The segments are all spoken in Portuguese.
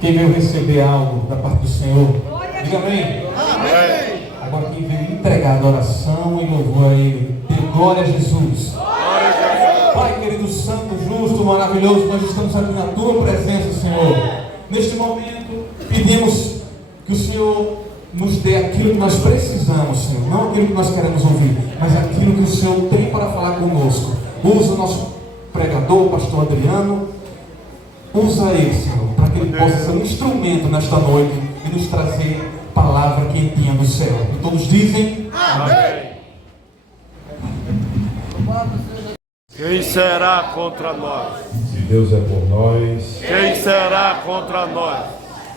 Quem veio receber algo da parte do Senhor, diga amém. Agora quem veio entregar adoração e louvor a Ele, dê glória a Jesus. Pai querido, santo, justo, maravilhoso, nós estamos aqui na Tua presença, Senhor. Neste momento, pedimos que o Senhor nos dê aquilo que nós precisamos, Senhor. Não aquilo que nós queremos ouvir, mas aquilo que o Senhor tem para falar conosco. Usa o nosso pregador, o pastor Adriano. Usa ele, Senhor, para que ele possa ser um instrumento nesta noite e nos trazer palavra quentinha do céu. E todos dizem amém. Quem será contra nós? Se Deus é por nós, Quem será contra nós?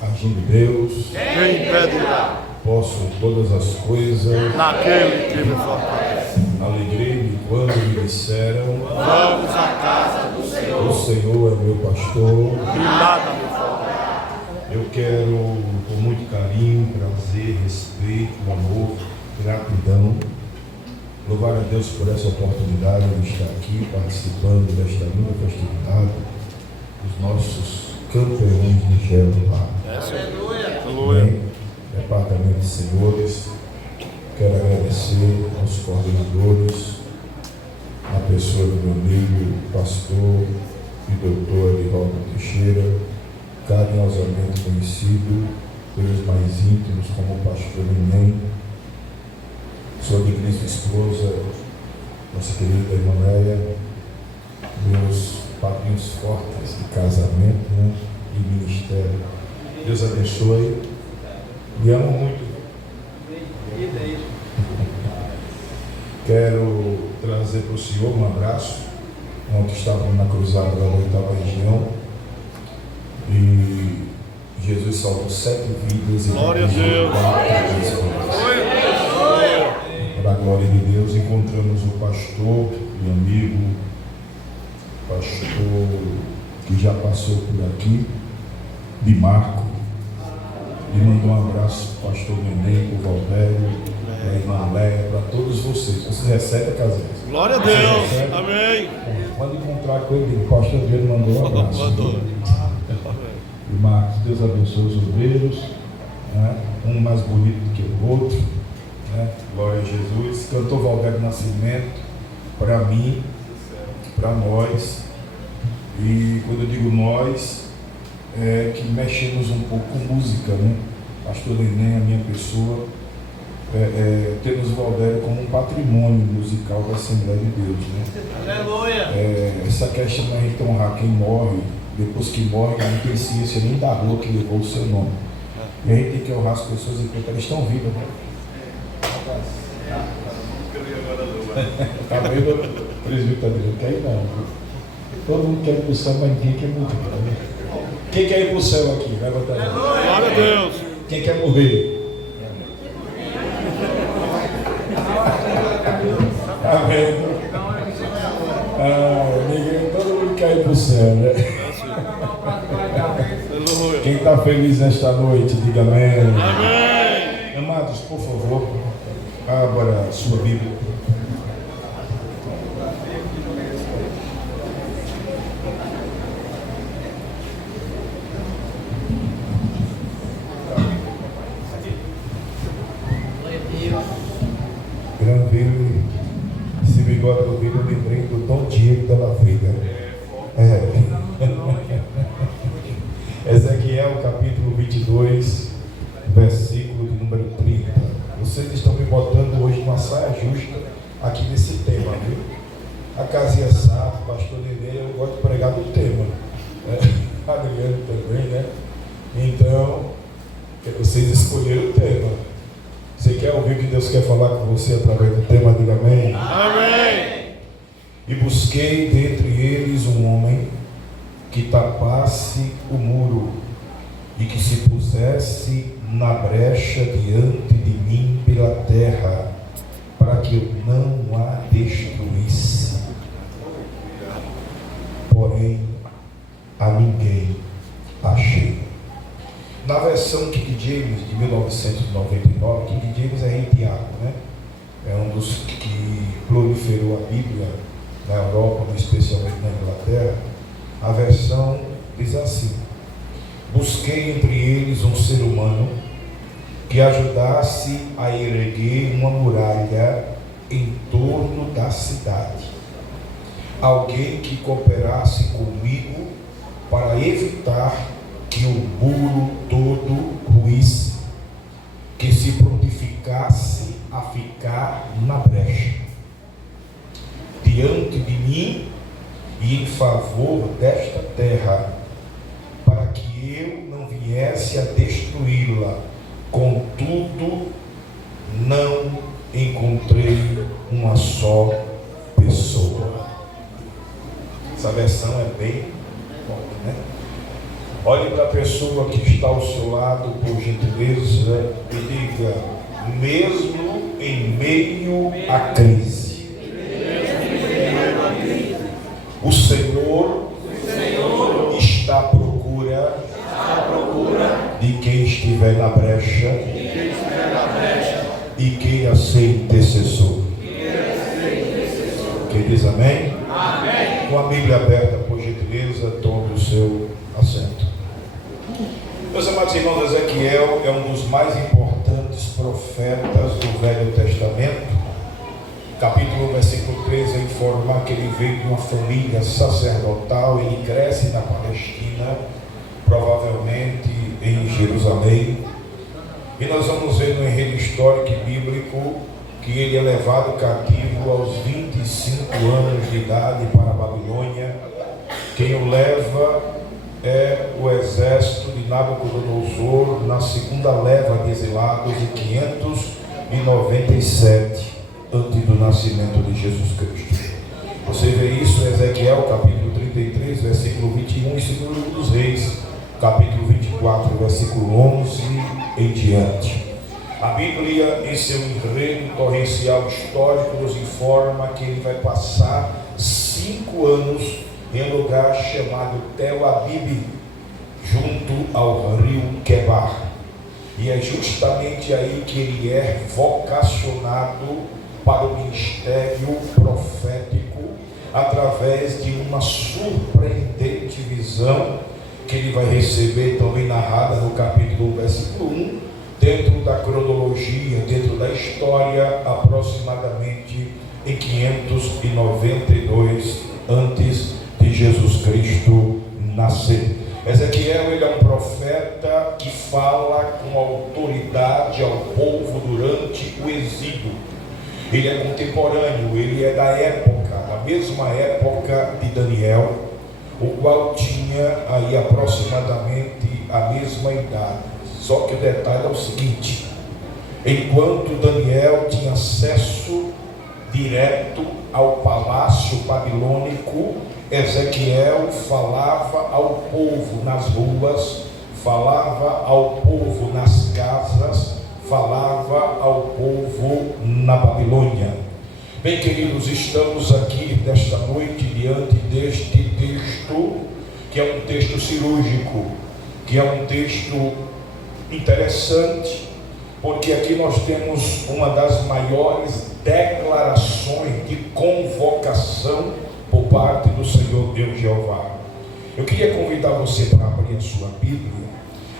agindo Deus, Quem impedirá? posso todas as coisas. Naquele que me fortalece. Alegrei-me quando me disseram: Vamos à casa do Senhor. o Senhor é meu pastor. E nada me faltará. Eu quero, com muito carinho, prazer, respeito, amor, gratidão, louvar a Deus por essa oportunidade de estar aqui participando desta linda festividade dos nossos campeões de Jeová. Aleluia. Departamento de Senhores, quero agradecer aos coordenadores, a pessoa do meu amigo, pastor e doutor Edivaldo Teixeira, carinhosamente conhecido pelos mais íntimos como pastor Neném, sua digníssima esposa, nossa querida irmã Leia, meus padrinhos fortes de casamento, né, e ministério. Deus abençoe. Me amo muito. Quero trazer para o senhor um abraço. Ontem estávamos na cruzada da 8ª região e Jesus salvou 7 vidas e Glória a Deus. 4 vidas. Para a glória de Deus, encontramos o pastor e amigo, pastor que já passou por aqui, de Marco. E mandou um abraço para o pastor Neném, para o Valvério, para a irmã Leia, para todos vocês. Vocês recebem a casa? Glória a Deus. Amém. Pode encontrar com ele. O pastor Adriano mandou um abraço. E Marcos, Deus abençoe os obreiros, né? Um mais bonito do que o outro, né? Glória a Jesus. Cantor Valvério Nascimento, para mim, para nós. E quando eu digo nós, que mexemos um pouco com música, né? Pastor Neném, a minha pessoa, temos o Valvério como um patrimônio musical da Assembleia de Deus, né? Aleluia. Essa questão da gente honrar quem morre, depois que morre, não tem ciência nem da rua que levou o seu nome. E a gente tem que honrar as pessoas enquanto elas estão vivas, né? Tá vendo, presbítero? Não quer ir não. Todo mundo quer ir para o céu, mas ninguém quer morrer. Né? Quem quer ir para o céu aqui? Levanta a mão. Glória a Deus. Quem quer morrer? Tá vendo? Ninguém, todo mundo quer ir para o céu, né? Aleluia. Quem está feliz nesta noite, diga amém. Amém. Amados, por favor, abra sua Bíblia. Granville, esse bigode do vídeo, eu lembrei do Dom Diego da Lavriga. Ezequiel capítulo 22, versículo de número 30. Vocês estão me botando hoje numa saia justa aqui nesse tema, viu? A casinha sabe, pastor Nenê, eu gosto de pregar do tema. Adriano também, né? Então, vocês escolheram o tema. Você quer ouvir o que Deus quer falar com você através do tema? Diga amém. Amém. E busquei dentre eles um homem que tapasse o muro e que se pusesse na brecha diante de mim pela terra, para que eu não a destruísse. Porém, a ninguém achei. Na versão King James de 1999, King James é em Tiago, né? É um dos que proliferou a Bíblia na Europa, especialmente na Inglaterra. A versão diz assim: busquei busquei entre eles um ser humano que ajudasse a erguer uma muralha em torno da cidade. Alguém que cooperasse comigo para evitar que o muro todo ruísse, que se prontificasse a ficar na brecha, diante de mim e em favor desta terra, para que eu não viesse a destruí-la. Contudo, não encontrei uma só pessoa. Essa versão é bem forte, né? Olhe para a pessoa que está ao seu lado, por gentileza, e diga: mesmo em meio à crise, o Senhor está à procura de quem estiver na brecha e queira ser intercessor. Quem diz amém? Amém. Com a Bíblia aberta, por gentileza, tome o seu assento. Meus amados irmãos, Ezequiel é um dos mais importantes profetas do Velho Testamento. Capítulo versículo 13 informa que ele veio de uma família sacerdotal. Ele cresce na Palestina, provavelmente em Jerusalém, e nós vamos ver no enredo histórico e bíblico que ele é levado cativo aos 25 anos de idade para a Babilônia. Quem o leva é o exército de Nabucodonosor, na segunda leva de exilados de 597 antes do nascimento de Jesus Cristo. Você vê isso em Ezequiel capítulo 33, versículo 21, e segundo livro dos Reis, capítulo 24, versículo 11 em diante. A Bíblia, em seu enredo torrencial histórico, nos informa que ele vai passar 5 anos em um lugar chamado Tel Abib, junto ao rio Quebar. E é justamente aí que ele é vocacionado para o ministério profético, através de uma surpreendente visão que ele vai receber, também narrada no capítulo versículo 1, dentro da cronologia, dentro da história, aproximadamente em 592 antes de Jesus Cristo nascer. Ezequiel, ele é um profeta que fala com autoridade ao povo durante o exílio. Ele é contemporâneo, ele é da época, da mesma época de Daniel, o qual tinha aí aproximadamente a mesma idade. Só que o detalhe é o seguinte: enquanto Daniel tinha acesso direto ao palácio babilônico, Ezequiel falava ao povo nas ruas, falava ao povo nas casas, falava ao povo na Babilônia. Bem, queridos, estamos aqui nesta noite diante deste texto, que é um texto cirúrgico, que é um texto interessante, porque aqui nós temos uma das maiores declarações de convocação por parte do Senhor Deus Jeová. Eu queria convidar você para abrir a sua Bíblia.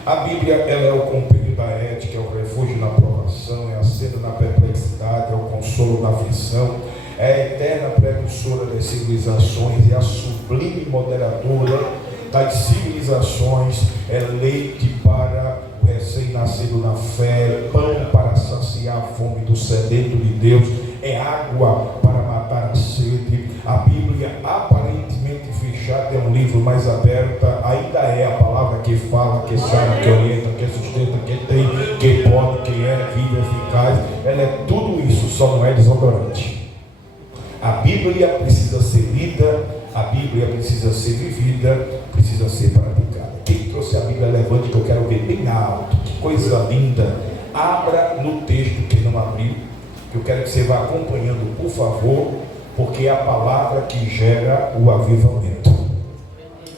A Bíblia, ela é o companheiro da ética, é o refúgio na provação, é a senda na perplexidade, é o consolo na aflição, é a eterna precursora das civilizações, é a sublime moderadora das civilizações, é leite para o recém-nascido na fé, pão para saciar a fome do sedento de Deus, é água para matar a sede. A Bíblia, aparentemente fechada, é um livro mais aberta, ainda é a palavra que fala, que sabe, que orienta, que sustenta, que tem, que pode, que é viva, eficaz. Ela é tudo isso, só não é desodorante. A Bíblia precisa ser lida, a Bíblia precisa ser vivida, precisa ser praticada. Quem trouxe a Bíblia, levante, que eu quero ver bem alto. Que coisa linda. Abra no texto, quem não abriu, que eu quero que você vá acompanhando, por favor, porque é a palavra que gera o avivamento.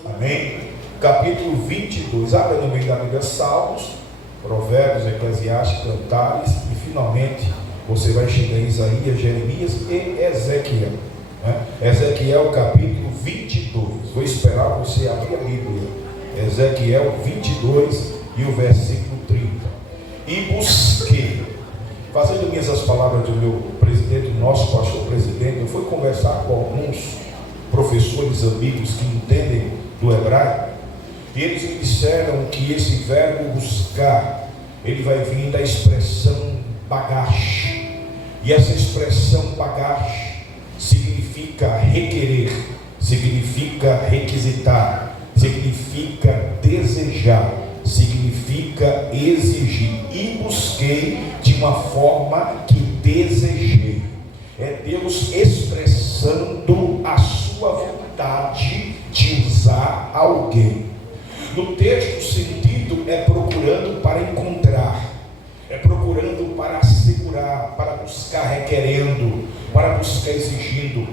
Amém? Capítulo 22. Abra no meio da Bíblia Salmos, Provérbios, Eclesiastes, Cantares, e finalmente você vai chegar em Isaías, Jeremias e Ezequiel. Ezequiel capítulo 22. Vou esperar você abrir a Bíblia, Ezequiel 22 e o versículo 30. E busquei, fazendo minhas as palavras do meu presidente, do nosso pastor presidente, eu fui conversar com alguns professores amigos que entendem do hebraico, e eles me disseram que esse verbo buscar, ele vai vir da expressão bagash, e essa expressão bagash significa requerer, significa requisitar, significa desejar, significa exigir. E busquei de uma forma que desejei. É Deus expressando a sua vontade de usar alguém. No texto, o sentido é procurando para encontrar, é procurando para assegurar, para buscar requerendo, para buscar exigindo.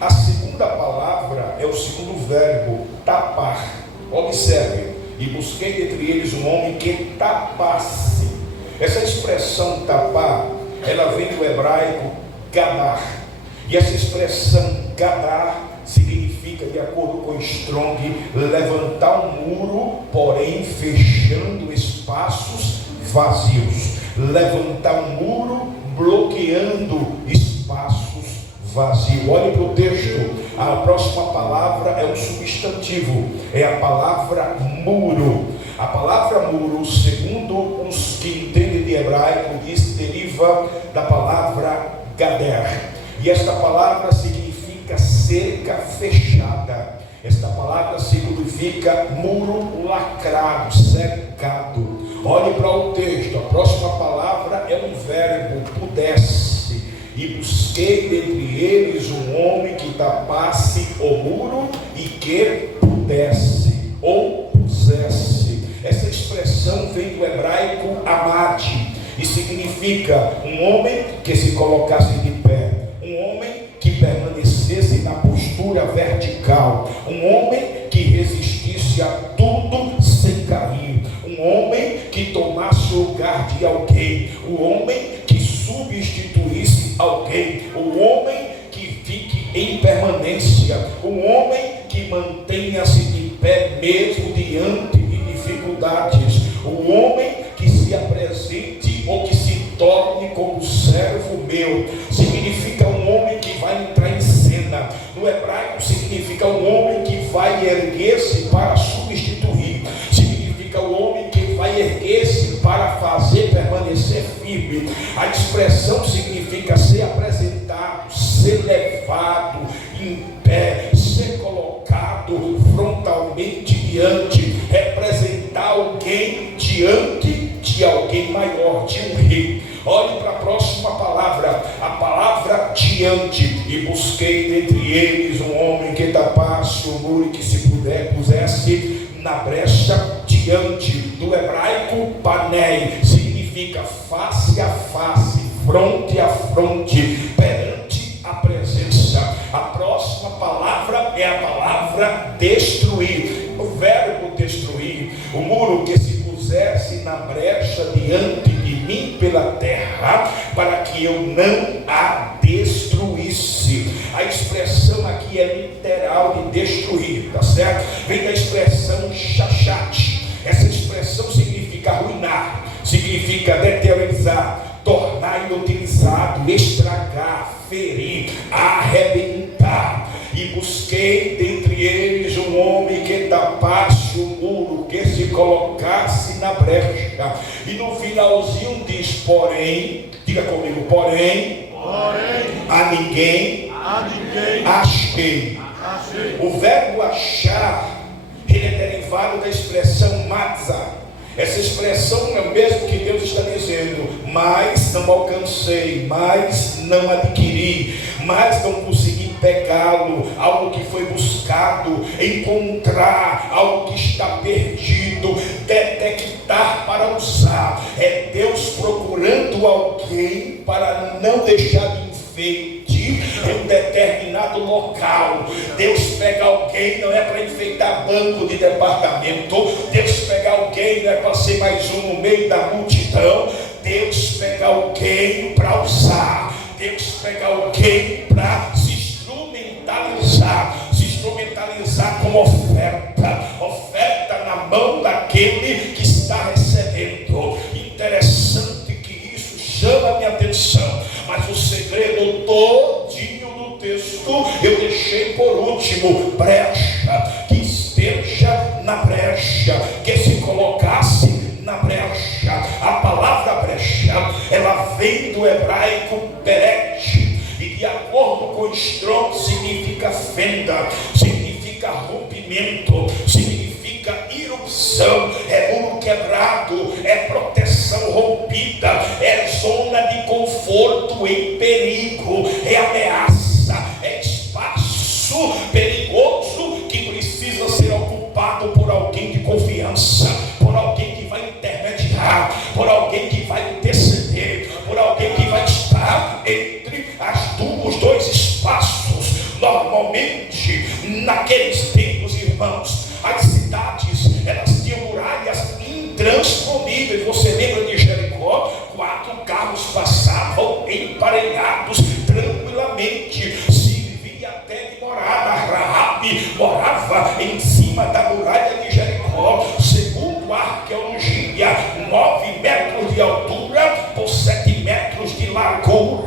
A segunda palavra é o segundo verbo, tapar. Observe, e busquei entre eles um homem que tapasse. Essa expressão tapar, ela vem do hebraico gadar. E essa expressão gadar significa, de acordo com Strong, levantar um muro, porém fechando espaços vazios. Levantar um muro, bloqueando espaços vazios. Olhe para o texto, a próxima palavra é um substantivo, é a palavra muro. A palavra muro, segundo os que entendem de hebraico, diz que deriva da palavra gader. E esta palavra significa cerca fechada. Esta palavra significa muro lacrado, cercado. Olhe para o texto, a próxima palavra é um verbo, pudesse. E busquei dentre eles um homem que tapasse o muro e que pudesse, ou pusesse. Essa expressão vem do hebraico amad, e significa um homem que se colocasse de pé, um homem que permanecesse na postura vertical, um homem que resistisse a tudo sem cair, um homem que tomasse o lugar de alguém, um homem que substituísse alguém, um homem que fique em permanência, um homem que mantenha-se de pé mesmo diante de dificuldades, um homem que se apresente ou que se torne como servo meu. Significa um homem que vai entrar em cena. No hebraico significa um homem que vai erguer-se para substituir, significa um homem que vai erguer-se para fazer permanecer firme. A expressão significa ser apresentado, ser levado em pé, ser colocado frontalmente diante, representar alguém diante de alguém maior, de um rei. Olhe para a próxima palavra, a palavra diante. E busquei dentre eles um homem que tapasse o muro e que se puder pusesse na brecha diante. Do hebraico panei, significa face a face, fronte a fronte, perante a presença. A próxima palavra é a palavra destruir. O verbo destruir, o muro que se pusesse na brecha diante de mim pela terra, para que eu não a destruísse. A expressão aqui é literal de destruir, tá certo? Vem da expressão chachat. Essa expressão significa arruinar, significa deteriorizar, tornar inutilizado, estragar, ferir, arrebentar. E busquei dentre eles um homem que tapasse o muro, que se colocasse na brecha. E no finalzinho diz, porém, diga comigo, porém a ninguém achei. O verbo achar, ele é derivado da expressão matzah. Essa expressão é o mesmo que Deus está dizendo, mas não alcancei, mas não adquiri, mas não consegui pegá-lo, algo que foi buscado, encontrar algo que está perdido, detectar para usar. É Deus procurando alguém para não deixar de enfeite em um determinado local. Deus pega alguém, não é para enfeitar banco de departamento. Deus pega alguém, não é para ser mais um no meio da multidão. Deus pega alguém para usar. Deus pega alguém para se instrumentalizar como oferta na mão daquele que está recebendo. Interessante que isso chama a minha atenção, mas o segredo todinho do texto eu deixei por último: brecha, que esteja na brecha, que se colocasse na brecha. A palavra brecha, ela vem do hebraico peret, e de acordo com Strong significa fenda, significa rompimento, significa irrupção, é muro quebrado, é proteção rompida, é zona de conforto em perigo, é ameaça, é espaço perigoso que precisa ser ocupado por alguém de confiança, por alguém que vai intermediar, por alguém que vai interceder, por alguém que vai estar entre os dois espaços. Normalmente, naqueles tempos, irmãos, as cidades, elas tinham muralhas intransponíveis. Você lembra de Jericó? 4 carros passavam emparelhados tranquilamente, servia até de morada. Raabe morava em cima da muralha de Jericó. Segundo a arqueologia, 9 metros de altura por 7 metros de largura.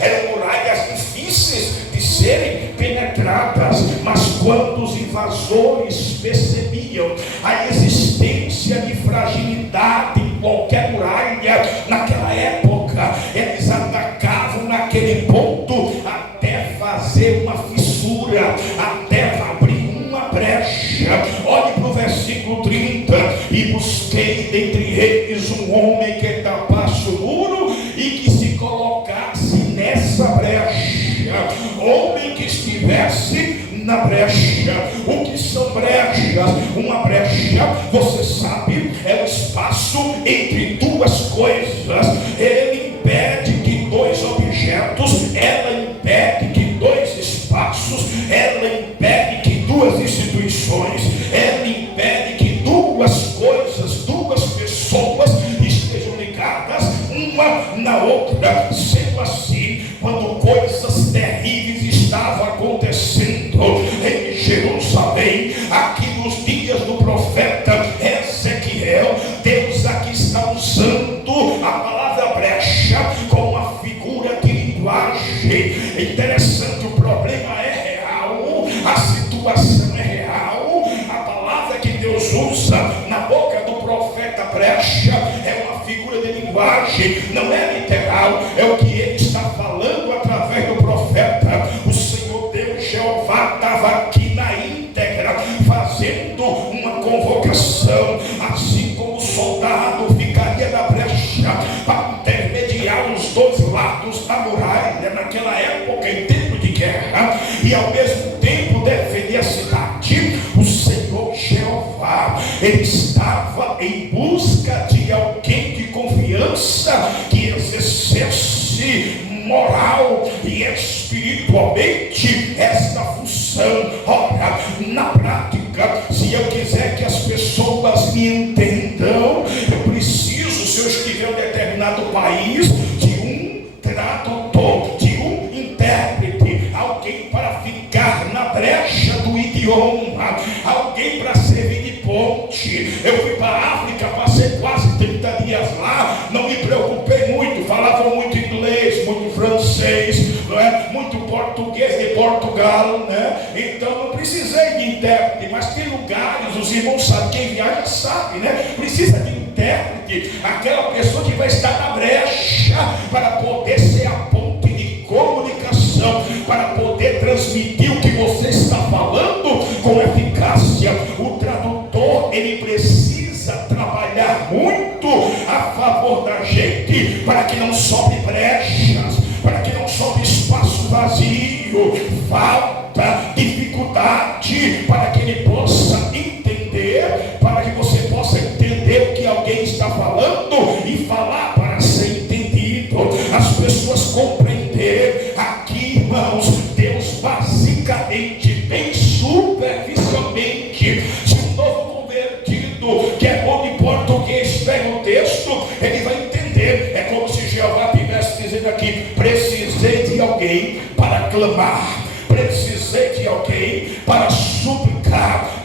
Eram muralhas difíceis de serem penetradas, mas quando os invasores percebiam a existência de fragilidade em qualquer muralha naquela época, eles atacavam naquele ponto até fazer uma fissura, até abrir uma brecha. Olhe para o versículo 30: e busquei dentre eles um homem que tapasse o muro e que se colocasse nessa brecha, homem que estivesse na brecha. O que são brechas? Uma brecha, você sabe, é o espaço entre duas coisas. Ele impede que 2 objetos, ela impede que 2 espaços, ela impede que 2 instituições, ela impede que 2 coisas, 2 pessoas estejam ligadas uma na outra. Sendo assim, quando coisas terríveis estavam acontecendo em Jerusalém, aqui nos dias do profeta Ezequiel, Deus aqui está usando a palavra brecha como uma figura de linguagem. Interessante, o problema é real, a situação é real. A palavra que Deus usa na boca do profeta brecha é uma figura de linguagem, não é literal, é o que ele está falando através do profeta. O Senhor Deus Jeová estava aqui na íntegra, fazendo uma convocação, assim como o soldado ficaria na brecha para intermediar os 2 lados da muralha naquela época, em tempo de guerra, e ao mesmo tempo defender a cidade. O Senhor Jeová, ele estava em busca de alguém de confiança que exercesse moral e espiritualmente esta função. Ora, na prática, se eu quiser que as pessoas me entendam, eu preciso, se eu estiver em um determinado país, de um tradutor, de um intérprete, alguém para ficar na brecha do idioma, alguém para servir de ponte. Eu fui para a África, passei quase 30 dias lá, não me preocupei muito, falava muito inglês, muito francês, não é? Muito português de Portugal, né? Então não precisei de intérprete, mas tem lugares, os irmãos sabem, quem viaja sabe, né? Precisa de intérprete, aquela pessoa que vai estar na brecha para poder ser a ponte de comunicação, para poder transmitir o que você está falando com eficácia. O tradutor, ele precisa trabalhar muito a favor da gente, para que não sobre brechas, para que não sobre espaço vazio, falta, dificuldade, para que ele possa entender, para que você possa entender o que alguém está falando e falar para ser entendido, as pessoas compreender. Aqui, irmãos, Deus basicamente, bem superficialmente, se um novo convertido que é bom de português pega o texto, ele vai entender. É como se Jeová estivesse dizendo aqui: precisei de alguém para clamar, precisei de alguém para suplicar,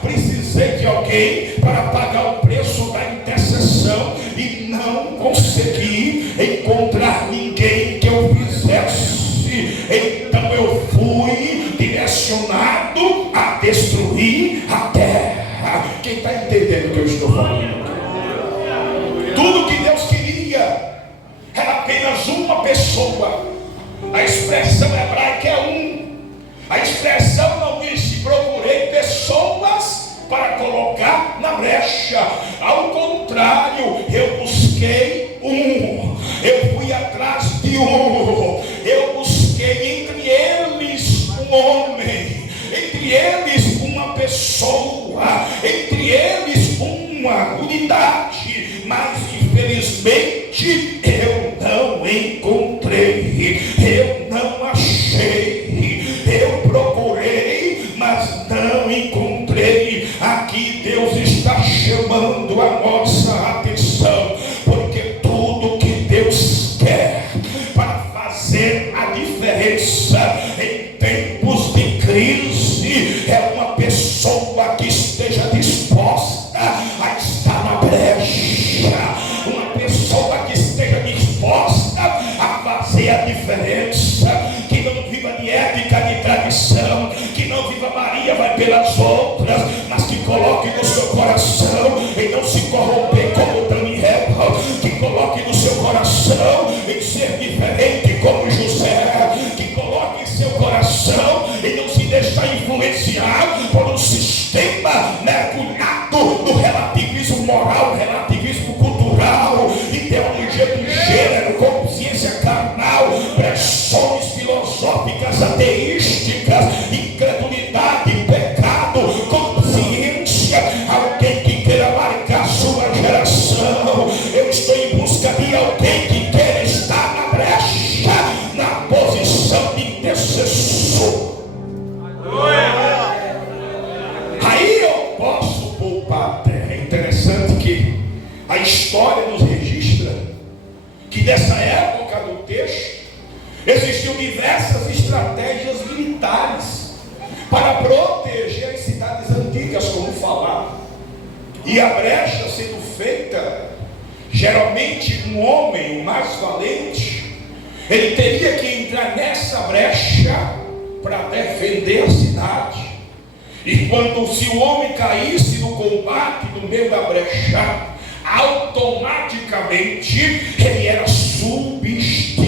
havia, era apenas uma pessoa. A expressão hebraica é um. A expressão não disse procurei pessoas para colocar na brecha. Ao contrário, eu busquei um. Eu fui atrás de um. Eu busquei entre eles um homem, entre eles uma pessoa, entre eles uma unidade. Mas infelizmente eu não encontrei, eu não achei. Eu procurei, mas não encontrei. Aqui Deus está chamando a nossa atenção, porque tudo que Deus quer para fazer a diferença em tempos de crise é uma pessoa que esteja disposta a estar na brecha, uma pessoa que esteja disposta a fazer a diferença, que não viva de ética, de tradição, que não viva Maria vai pelas outras, mas que coloque no seu coração em não se corromper como Daniel, que coloque no seu coração em ser diferente como José, que coloque em seu coração em não se deixar influenciar por um sistema mergulhado no relativismo moral, relativismo cultural, ideologia do gênero, consciência carnal, pressões filosóficas ateísticas, incredulidade, pecado, consciência. Alguém que queira marcar sua geração. Eu estou em busca de alguém que queira estar na brecha, na posição de intercessor. Aí eu posso poupar a terra. É interessante que a história nos registra que nessa época do texto existiam diversas estratégias militares para proteger as cidades antigas, como falava. E a brecha sendo feita, geralmente um homem mais valente, ele teria que entrar nessa brecha para defender a cidade. E quando se o homem caísse no combate no meio da brecha, automaticamente ele era substituído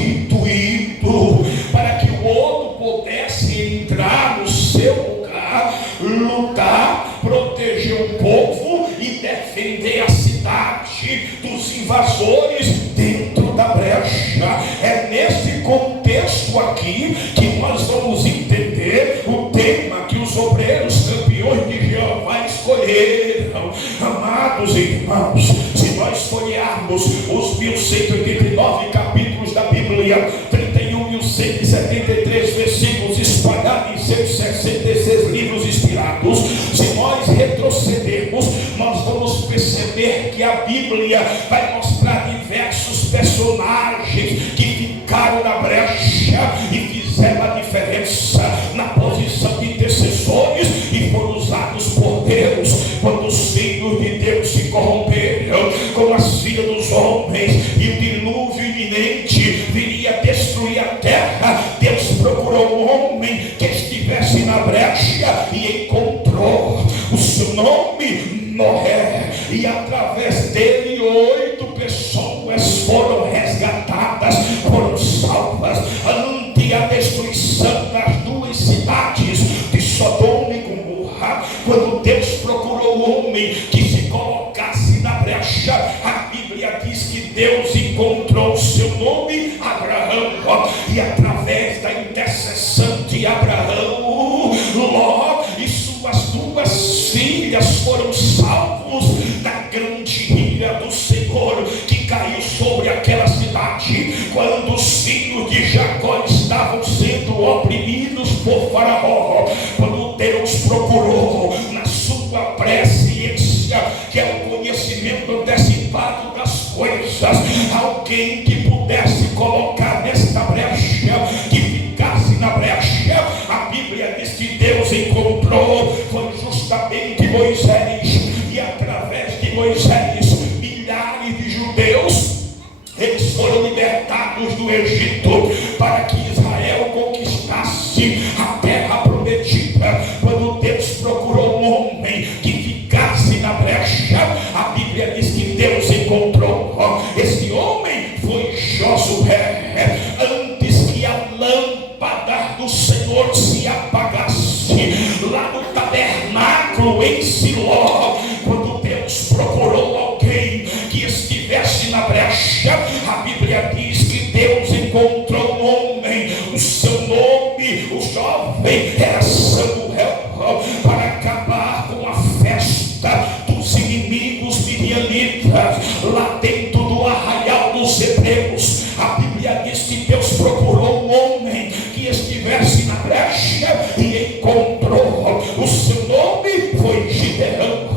para que o outro pudesse entrar no seu lugar, lutar, proteger o povo e defender a cidade dos invasores dentro da brecha. É nesse contexto aqui que nós vamos entender o tema que os obreiros campeões de Jeová escolheram. Amados irmãos, se nós folhearmos os 1189 capítulos da Bíblia, 31.173 versículos espalhados em 166 livros inspirados, se nós retrocedermos, nós vamos perceber que a Bíblia vai mostrar diversos personagens que ficaram na brecha e fizeram a diferença na posição de intercessores e foram usados por Deus. Quando os filhos de Deus se corromperam com as filhas dos homens e o dilúvio iminente viria destruir a terra, Deus procurou um homem que estivesse na brecha e encontrou. O seu nome Noé, e através dele 8 pessoas foram resgatadas, foram salvas ante a destruição das 2 cidades de Sodoma e Gomorra. Quando Deus procurou um homem que se colocasse na brecha, a Bíblia diz que Deus encontrou o seu nome, Abraão, e através da intercessão de Abraão, Ló e suas 2 filhas foram salvos da grande ira do Senhor que caiu sobre aquela cidade, quando os filhos de Jacó estavam sendo oprimidos por Faraó. Quando Deus procurou na sua presciência, que é o conhecimento antecipado das coisas, alguém que pudesse colocar nesta brecha, que ficasse na brecha, a Bíblia diz que Deus encontrou, foi justamente Moisés. E através de Moisés, milhares de judeus, eles foram libertados do Egito, para que Israel conquistasse a terra prometida. Quando Deus procurou um homem que ficasse na brecha, a Bíblia diz que Deus encontrou. Esse homem lá dentro do arraial dos hebreus, a Bíblia diz que Deus procurou um homem que estivesse na brecha e encontrou. O seu nome foi Gideão,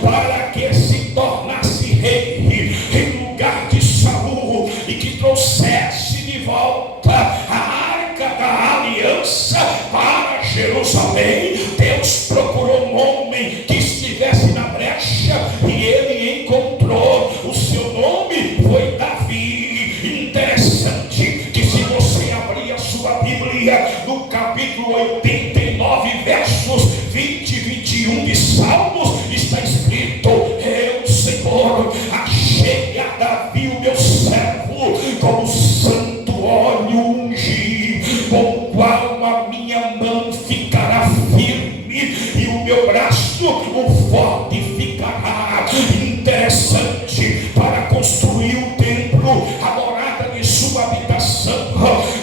para que se tornasse rei em lugar de Saul e que trouxesse de volta a arca da aliança para Jerusalém. Deus procurou um homem que estivesse na brecha e ele encontrou. O seu nome foi Davi. Interessante que, se você abrir a sua Bíblia no capítulo 89, versos 20 e 21 de Salmos, está escrito: eu, Senhor, achei a Davi o meu servo, com o santo óleo ungi, com o qual a minha mão ficará firme e o meu braço o fortificará. Interessante, para construir o templo, a morada de sua habitação,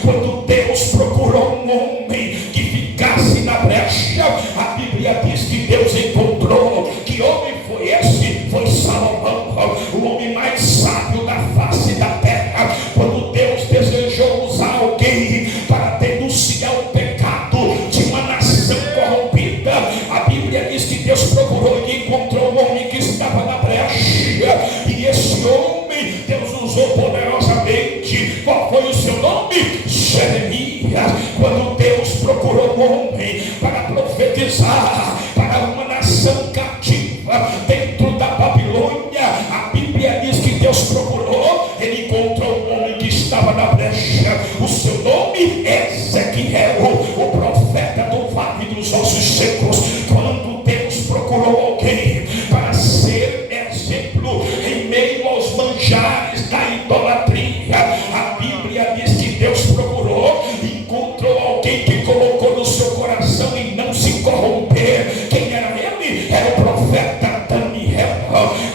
quando Deus procurou um homem que ficasse na brecha, a Bíblia diz que Deus encontrou. Que homem foi esse? Foi Salomão, o homem mais sábio da face da terra. Quando Deus desejou usar alguém para denunciar o pecado de uma nação corrompida, a Bíblia diz que Deus procurou e encontrou um homem que estava na brecha, e esse homem Deus usou poderosamente. Qual foi o seu nome? Jeremias. Quando Deus procurou um homem para profetizar para uma nação cativa dentro da Babilônia, a Bíblia diz que Deus procurou, ele encontrou um homem que estava na brecha. O seu nome é Ezequiel, o profeta do vale dos ossos secos. Quando Deus procurou alguém para ser exemplo em meio aos manjares da idolatria, a Bíblia diz que Deus procurou e encontrou alguém que colocou no seu coração em não se corromper. Quem era ele? Era o profeta Daniel.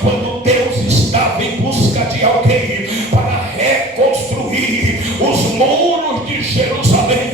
Quando Deus estava em busca de alguém para reconstruir os muros de Jerusalém,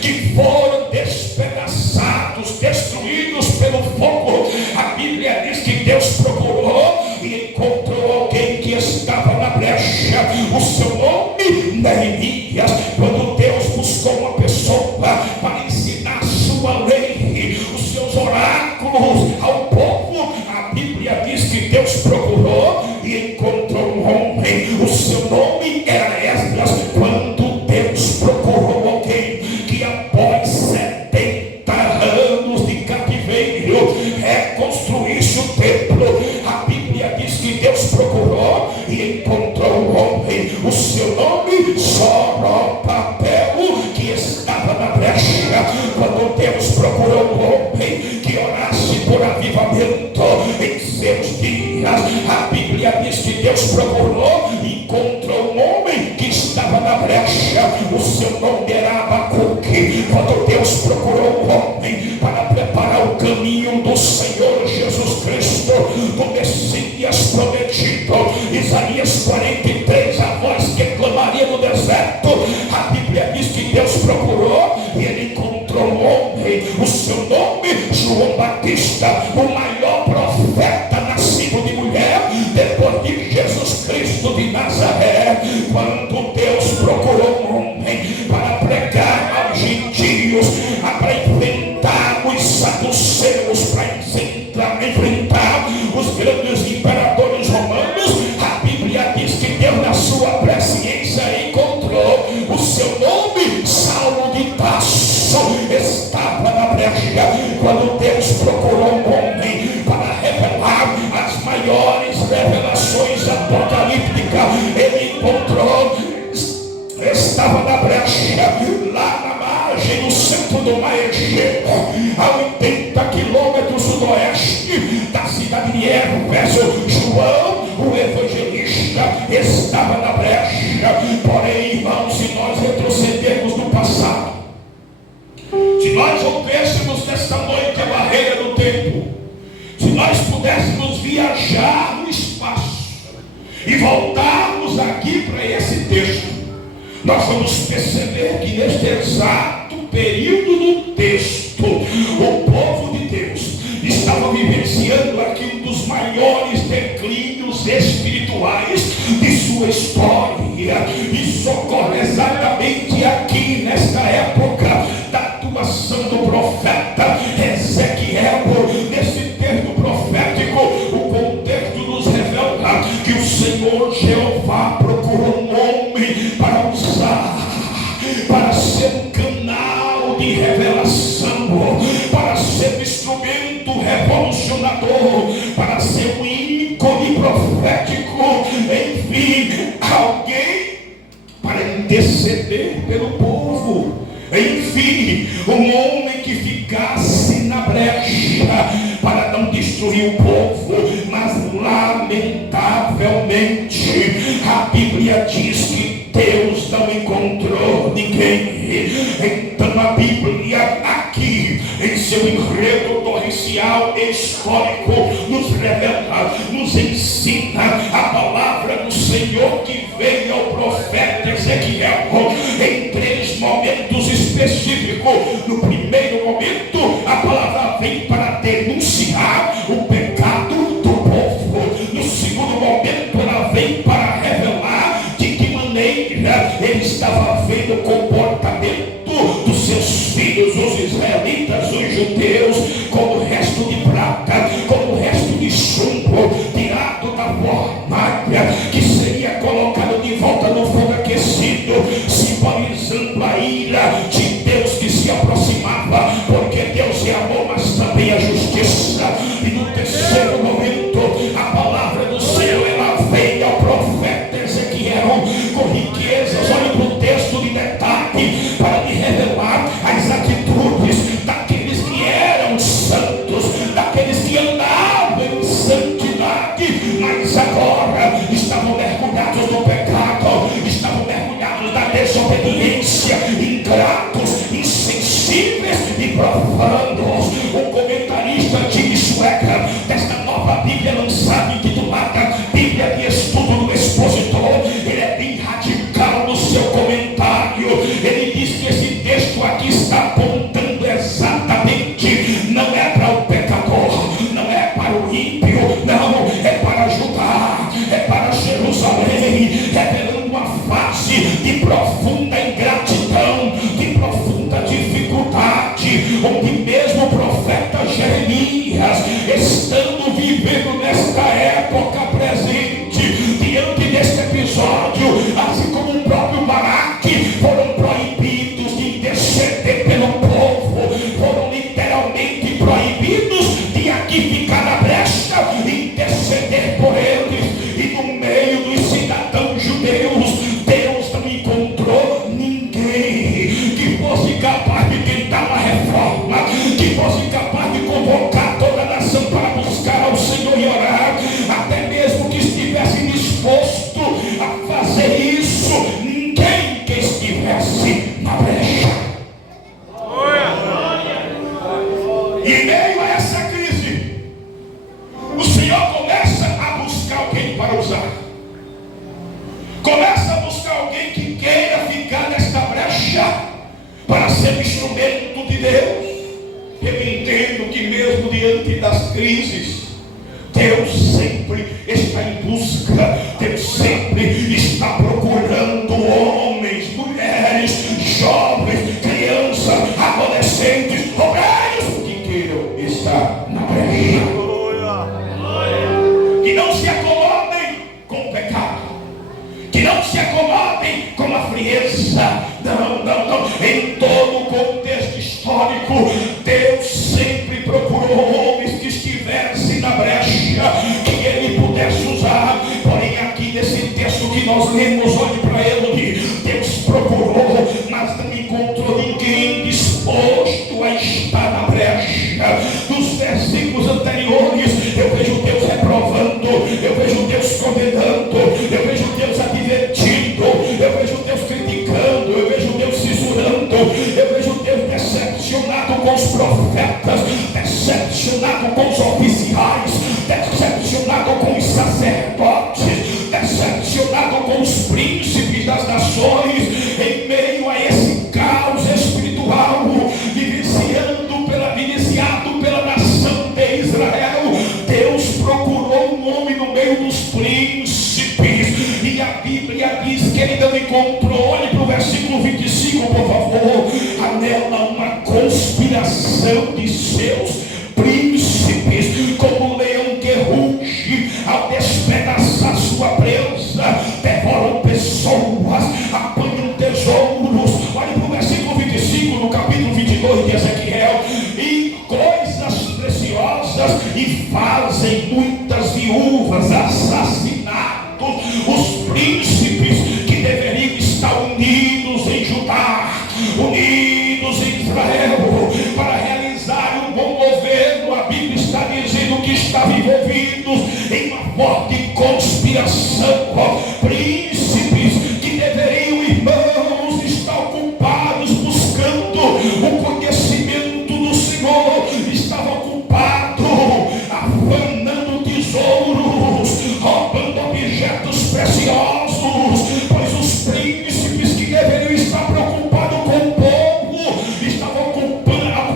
que foram despedaçados, destruídos pelo fogo, a Bíblia diz que Deus procurou e encontrou alguém que estava na brecha. O seu nome, Neemias. Quando Deus buscou uma pessoa para ensinar a sua lei, os seus oráculos ao povo, a Bíblia diz que Deus procurou e encontrou um homem. O seu nome era Esdras. Quando Deus procurou alguém que, após 70 anos de cativeiro, reconstruísse o templo, a Bíblia diz que Deus procurou e encontrou um homem. O seu nome, Zorobabel, que estava na brecha. Quando Deus procurou um homem que orasse por avivamento em seus dias, a Bíblia diz que Deus procurou e encontrou um homem que estava na brecha. O seu nome era Abacuque. Quando Deus procurou um homem para preparar o caminho do Senhor Jesus Cristo, do Messias prometido, Isaías 43, a voz que clamaria no deserto, a Bíblia diz que Deus procurou e ele encontrou um homem. O seu nome, João Batista, o maior profeta nascido de mulher depois de Jesus Cristo de Nazaré. Quando Deus procurou um homem para pregar aos gentios, para enfrentar os saduceus, para enfrentar os grandes imperadores romanos, a Bíblia diz que Deus, na sua presciência, encontrou. O seu nome, Saulo de Tarso, estava na brecha. Quando Deus procurou um homem para revelar as maiores revelações apocalípticas, ele encontrou. Estava na brecha, lá na margem, no centro do mar Egeu, a 80 quilômetros sudoeste da cidade de Éfeso. João, o evangelista, estava na brecha. Porém, irmãos, se nós retrocedermos no passado, se nós rompêssemos nesta noite a barreira do tempo, se nós pudéssemos viajar no espaço e voltarmos aqui para esse texto, nós vamos perceber que neste exato período do texto, o povo de Deus estava vivenciando aqui um dos dos maiores declínios espirituais de sua história. Isso ocorre exatamente aqui, nesta época da atuação do profeta Ezequiel. Nesse texto profético, o contexto nos revela que o Senhor Jeová procurou um homem para usar, para ser um canal de revelação, para ser um instrumento revolucionador, para ser um ícone profético, enfim, alguém para interceder pelo povo, enfim, um homem que ficasse na brecha para não destruir o povo. Mas lamentavelmente a Bíblia diz que Deus não encontrou ninguém. Então a Bíblia aqui, em seu enredo torrencial histórico, nos revela, nos ensina a palavra do Senhor que veio ao profeta Ezequiel em 3 momentos específicos. No primeiro momento, a palavra vem para denunciar o pecado do povo. No segundo momento, ela vem para revelar de que maneira ele estava vendo o comportamento dos seus filhos, os israelitas, os judeus, como resto de prata, como resto de chumbo, tirado da fornalha, que seria colocado de volta no fogo aquecido, simbolizando a ira de Deus que se aproximava, porque Deus é amor, mas também a justiça. E no terceiro momento, a palavra do Senhor, ela veio ao profeta Ezequiel com riquezas. Olhe para o texto de detalhe, para lhe revelar as atitudes daqueles que eram santos, daqueles que andavam em santidade, mas agora estavam mergulhados no pecado, estavam mergulhados na desobediência, ingratos, insensíveis e profanos. O comentarista Tim Schwecker, desta nova Bíblia lançada, intitulada Bíblia de Estudo do Expositor, ele é bem radical no seu comentário. Ele diz que esse texto aqui está apontando exatamente, não é para o pecador, não é para o ímpio, não, é para Judá, é para Jerusalém, revelando uma fase de profunda ingratidão, de profunda dificuldade, onde mesmo o profeta Jeremias, estando vivendo nesta época presente, diante deste episódio, assim como o próprio Baraque, foram proibidos de interceder pelo povo, foram literalmente proibidos de aqui ficar na brecha e interceder por eles. E no meio dos cidadãos judeus, Deus não encontrou ninguém que fosse capaz de tentar uma reforma, que fosse capaz de convocar toda a nação para buscar ao Senhor e orar, até mesmo que estivesse disposto a fazer isso, ninguém que estivesse na brecha. E em meio a essa crise, o Senhor começa a buscar alguém para usar, começa a buscar alguém que queira ficar nesta brecha para ser instrumento de Deus. Eu entendo que mesmo diante das crises, Deus sempre está em busca, Deus sempre está procurando homens, mulheres, jovens, crianças, adolescentes, obreiros que queiram estar na brecha. Que não se acomodem com o pecado, que não se acomodem com a frieza. Não, não, não. Em todo o contexto histórico, Deus sempre procurou homens que estivessem na brecha, que Ele pudesse usar. Porém, aqui nesse texto que nós lemos, olhe para ele, Deus procurou, mas não encontrou ninguém disposto a estar na brecha. Nos versículos anteriores, eu vejo Deus reprovando, eu vejo Deus condenando, eu vejo Deus advertindo, eu vejo Deus criticando, eu vejo Deus censurando, eu vejo Deus decepcionado com os profetas, decepcionado com os oficiais, decepcionado com os sacerdotes, decepcionado com os príncipes, a Bíblia diz que ele não encontrou. Olhe para o versículo 25, por favor. Há nela uma conspiração de seus príncipes, como um leão que ruge ao despedaçar sua presa, devoram pessoas, apanham tesouros. Olhe para o versículo 25, no capítulo 22 de Ezequiel. E coisas preciosas, e fazem muitas viúvas, assassinatos. Os príncipes que deveriam estar unidos em Judá, unidos em Israel, para realizar um bom governo, a Bíblia está dizendo que estavam envolvidos em uma forte conspiração. Príncipes que deveriam, irmãos, estar ocupados buscando o conhecimento do Senhor, estavam ocupados afanando tesouros, roubando objetos preciosos, pois os príncipes que deveriam estar preocupados com o povo estavam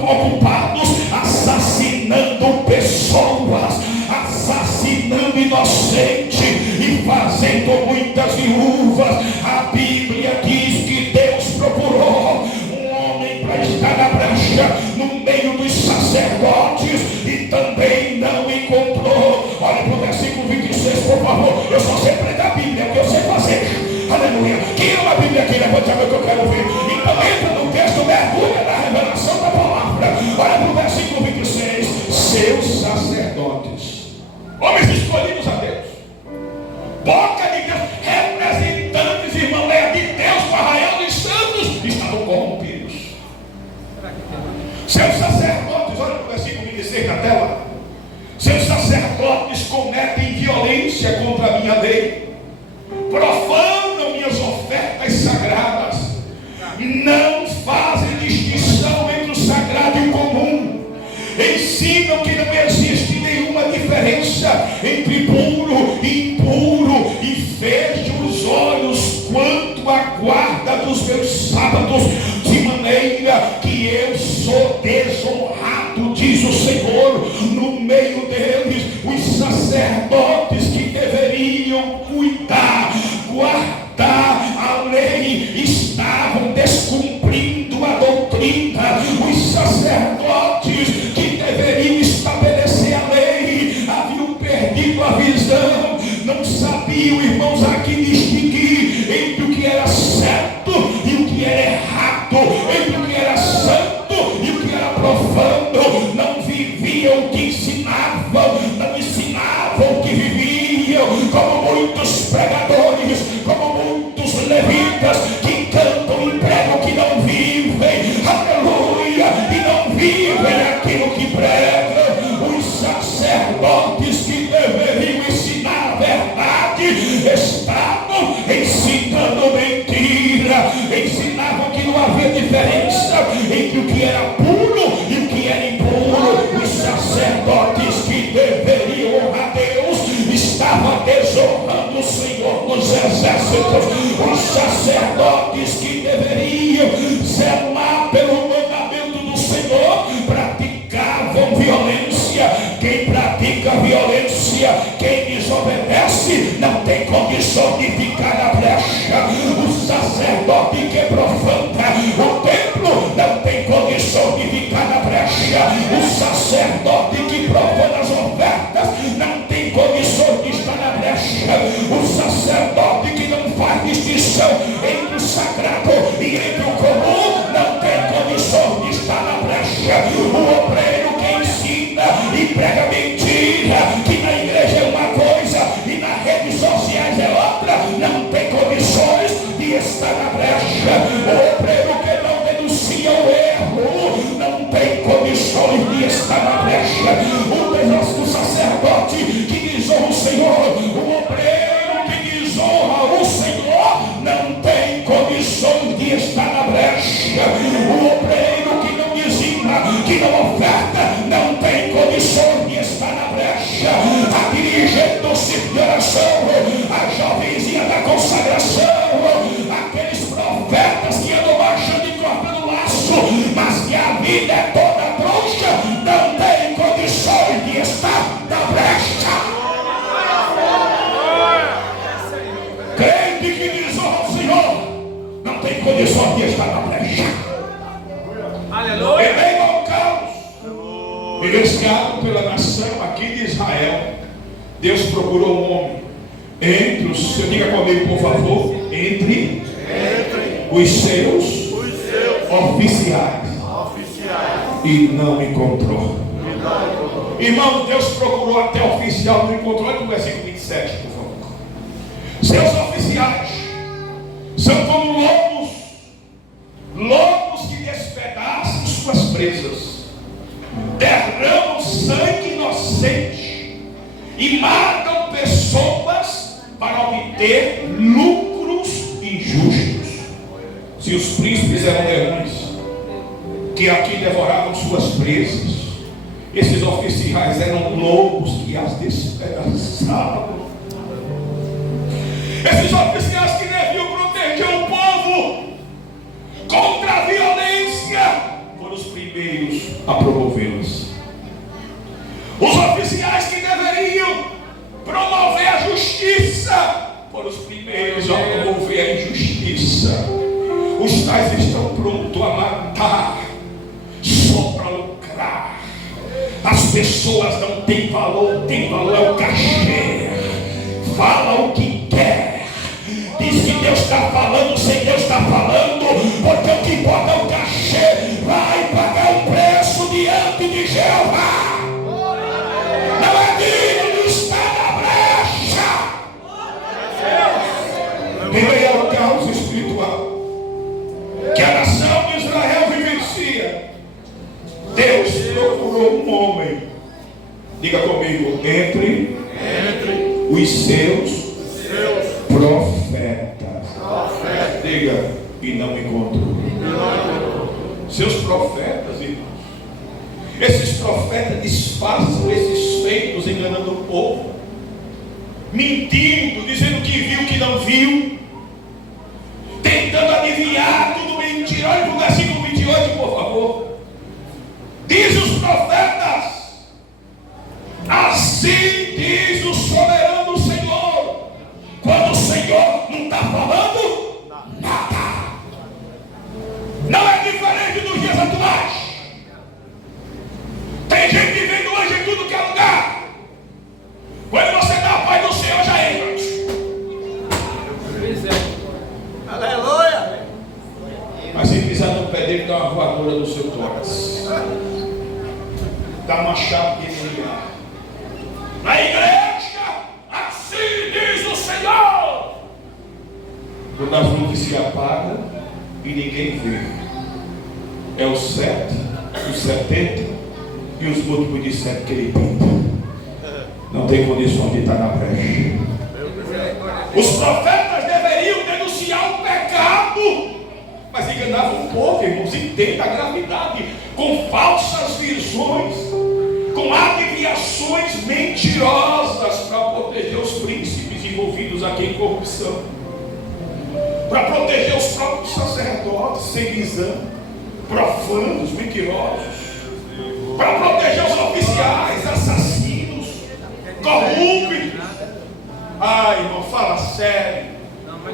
ocupados assassinando pessoas, assassinando inocentes e fazendo muitas viúvas. A Bíblia diz que Deus procurou um homem para estar na brecha no meio dos sacerdotes e também não encontrou. Olha para o versículo 26, por favor. Eu só sei pregar a Bíblia, é o que eu sei fazer. Aleluia. Quem ama a Bíblia aqui, levante a mão que eu quero ouvir. Então entra no texto, mergulha na revelação da palavra. Olha para o versículo 26. Seus sacerdotes, homens escolhidos a Deus, boca de Deus, representantes, irmão, de Deus para arraial dos santos, estavam corrompidos. Seus sacerdotes, olha para o versículo 26 na tela. Seus sacerdotes cometem violência contra a minha lei, profanam minhas ofertas sagradas, não fazem distinção entre o sagrado e o comum, ensinam que não existe nenhuma diferença entre puro e impuro, e fecham os olhos quanto à guarda dos meus sábados, de maneira que eu sou desonrado, diz o Senhor. No meio deles, os sacerdotes que deveriam cuidar, guardar a lei, estavam descumprindo a doutrina. Os sacerdotes que deveriam estabelecer a lei haviam perdido a visão, não sabiam, irmãos, aqui distinguir entre o que era certo e o que era errado, entre o que era santo e o que era profano. Não viviam o que ensinavam, não ensinavam o que viviam, como muitos pregadores, como muitos levitas que cantam e pregam que não vivem, aleluia, e não vivem aquilo que pregam. Os sacerdotes que deveriam ensinar a verdade estavam ensinando mentira, ensinavam que não havia diferença entre o que era puro e o que era impuro. Os sacerdotes que deveriam honrar Deus estavam desonrando o Senhor dos exércitos. Os sacerdotes que deveriam zelar pelo mandamento do Senhor praticavam violência. Quem pratica violência, quem desobedece, não tem condição de ficar na brecha. O sacerdote que profana o templo não tem condição de ficar na brecha. O sacerdote que profana as ofertas não tem condição de estar na brecha. O sacerdote que não faz distinção entre o sagrado e condições de estar na brecha. Aleluia. Em meio ao caos vivenciado pela nação aqui de Israel, Deus procurou um homem entre os, diga comigo por favor, entre os seus oficiais, e não encontrou. Irmão, Deus procurou até oficial, não encontrou. Olha o versículo 27, por favor. Seus oficiais são como lobos que despedaçam suas presas, derramam sangue inocente e matam pessoas para obter lucros injustos. Se os príncipes eram leões que aqui devoravam suas presas, esses oficiais eram lobos que as despedaçavam. Esses oficiais que deviam proteger o povo contra a violência foram os primeiros a promovê-las. Os oficiais que deveriam promover a justiça foram os primeiros a promover a injustiça. Os tais estão prontos a matar só para lucrar. As pessoas não têm valor é o cachê. Fala o que quer. Diz que Deus está falando sem Deus está falando, porque o que importa é o cachê. Vai pagar um preço diante de Jeová. Não é digno de estar na brecha. Em meio ao caos espiritual que a nação de Israel vivencia, Deus procurou um homem, diga comigo, entre os seus profetas. Diga, e não encontrou. Seus profetas, irmãos. Esses profetas disfarçam esses feitos, enganando o povo, mentindo, dizendo que viu, que não viu, tentando adivinhar, tudo mentira. Olha para o versículo 28, por favor. Diz os profetas: assim diz o soberano Senhor. Quando o Senhor não está falando nada. Não é diferente dos dias atuais. Tem gente vivendo hoje em tudo que é lugar. Quando você dá a paz do Senhor, já entra. Aleluia. Mas se pisar no pé dele, dá uma voadora no seu tórax. Dá uma chave de brilhar. Na igreja, assim diz o Senhor. Quando as luzes se apagam e ninguém vê, é o 7, os 70 e os múltiplos de 7 que ele pinta. Não tem condição de estar na brecha. Os profetas deveriam denunciar o pecado, mas enganavam o povo, irmãos. Entenda a gravidade. Com falsas visões, com adivinhações mentirosas para proteger os príncipes envolvidos aqui em corrupção, para proteger os próprios sacerdotes sem visão, profanos, mentirosos, para proteger os oficiais, assassinos, corruptos. Ai, irmão, fala sério.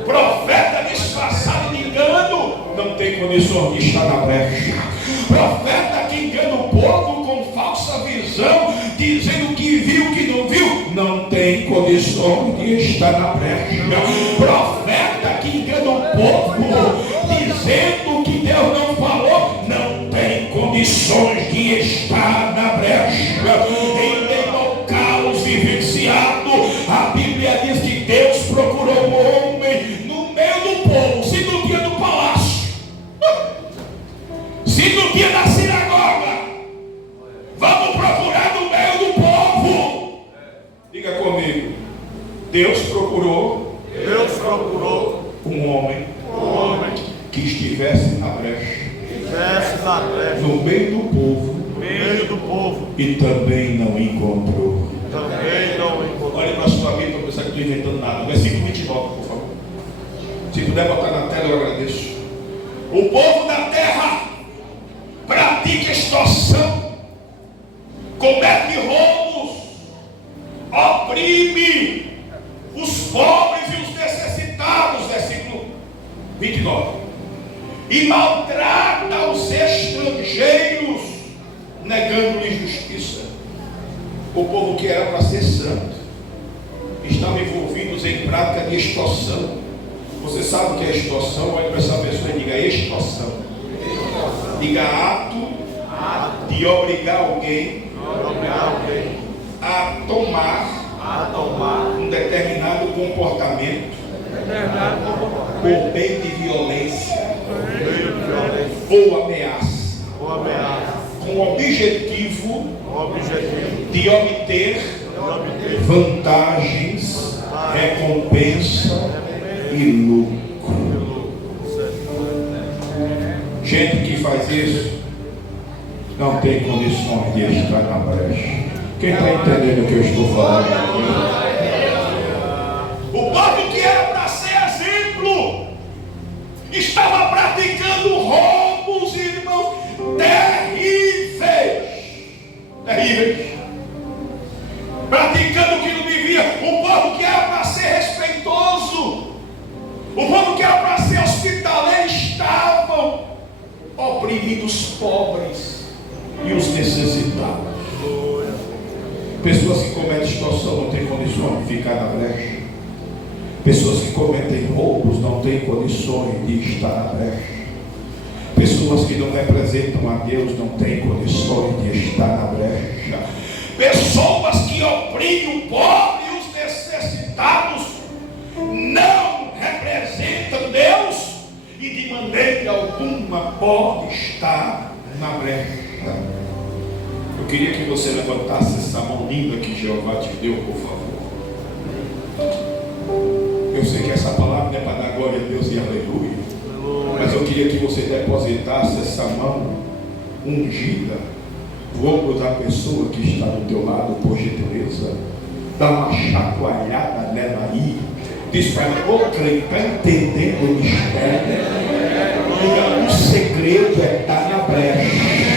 Profeta disfarçado de engano não tem condições de estar na brecha. Profeta que engana o povo com falsa visão, dizendo que viu, que não viu, não tem condições de estar na brecha. Profeta que engana o povo, dizendo que Deus não falou, não tem condições de estar na brecha. Em meio ao caos vivenciado, a Bíblia diz que Deus procurou um homem no meio do povo. Se não tinha no palácio, se não tinha na sinagoga, vamos procurar no meio do povo. Diga comigo. Deus procurou um homem que estivesse na brecha, no meio do povo, e também não encontrou. Olha para a sua vida, para pensar que não estou inventando nada. Versículo 29, por favor. Se puder botar na tela, eu agradeço. O povo da terra pratica extorsão, comete roubos, oprime os pobres e os necessitados. Versículo 29. e maltrata os estrangeiros, negando-lhes justiça. O povo que era para ser santo estavam envolvidos em prática de extorsão. Você sabe o que é extorsão? Olha para essa pessoa e diga: extorsão. Diga: ato de obrigar alguém a tomar um determinado comportamento por meio de violência ou ameaça, com o objetivo de obter vantagens, recompensa e lucro. Gente que faz isso não tem condições de estar na brecha. Quem está entendendo o que eu estou falando aqui? O povo que era para ser exemplo estava praticando roubos, irmãos, terríveis. Praticando o que não vivia. O povo que era para ser respeitoso, o povo que era para ser hospitaleiro, estavam oprimindo os pobres e os necessitados. Pessoas que cometem extorsão não têm condições de ficar na brecha. Pessoas que cometem roubos não têm condições de estar na brecha. Pessoas que não representam a Deus não têm condições de estar na brecha. Pessoas que oprimem o pobre e os necessitados não representam Deus e de maneira alguma pode estar na brecha. Eu queria que você levantasse essa mão linda que Jeová te deu, por favor. Eu sei que essa palavra não é para dar glória a Deus e aleluia, mas eu queria que você depositasse essa mão ungida no ombro da pessoa que está do teu lado, por gentileza. Dá uma chacoalhada nela aí. Diz para ela: ô crente, está entendendo o mistério? O segredo é estar na brecha.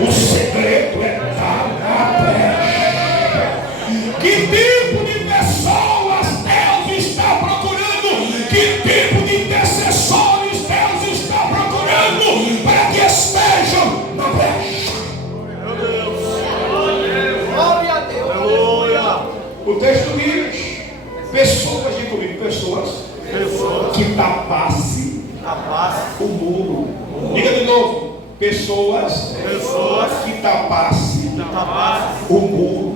O segredo é estar na brecha. Que tipo de pessoas Deus está procurando? Que tipo de intercessores Deus está procurando para que estejam na brecha? Meu Deus. Glória a Deus. Aleluia. O texto diz: pessoas, diga comigo, pessoas que tapassem o muro. Diga de novo: pessoas que tapassem o muro.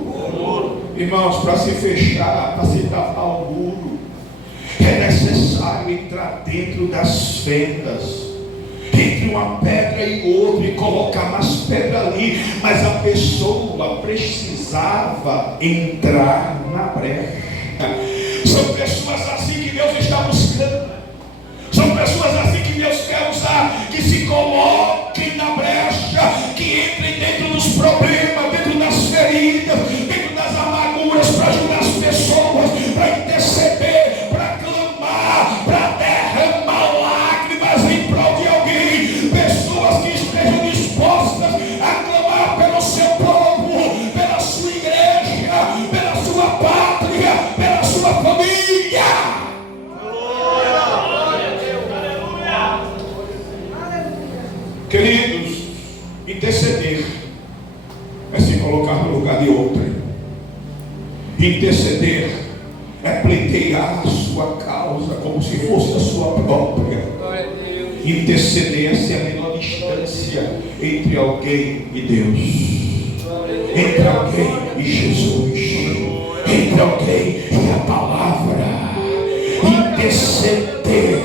Irmãos, para se fechar, para se tapar o muro, é necessário entrar dentro das fendas, entre uma pedra e outra, e colocar mais pedra ali. Mas a pessoa precisava entrar na brecha. São pessoas assim que Deus está buscando. São pessoas assim que Deus quer usar, que se coloquem na brecha, que entrem dentro dos problemas, dentro das feridas, dentro das amarguras, para ajudar as pessoas, para interceder, para clamar, para derramar lágrimas em prol de alguém. Pessoas que estejam dispostas a clamar pelo seu povo, pela sua igreja, pela sua pátria, pela sua família. Queridos, interceder é se colocar no lugar de outrem. Interceder é pleitear a sua causa como se fosse a sua própria. Interceder é ser a menor distância entre alguém e Deus, entre alguém e Jesus, entre alguém e a palavra. Interceder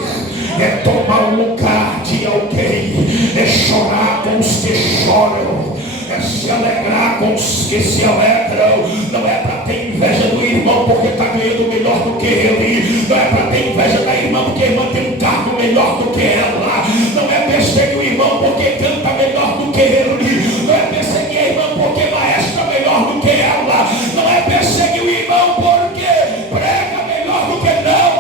é tomar o lugar de alguém, é chorar com os que choram, é se alegrar com os que se alegram. Não é para ter inveja do irmão porque está ganhando melhor do que ele. Não é para ter inveja da irmã porque a irmã tem um cargo melhor do que ela. Não é perseguir o irmão porque canta melhor do que ele. Não é perseguir a irmã porque maestra melhor do que ela. Não é perseguir o irmão porque prega melhor do que não.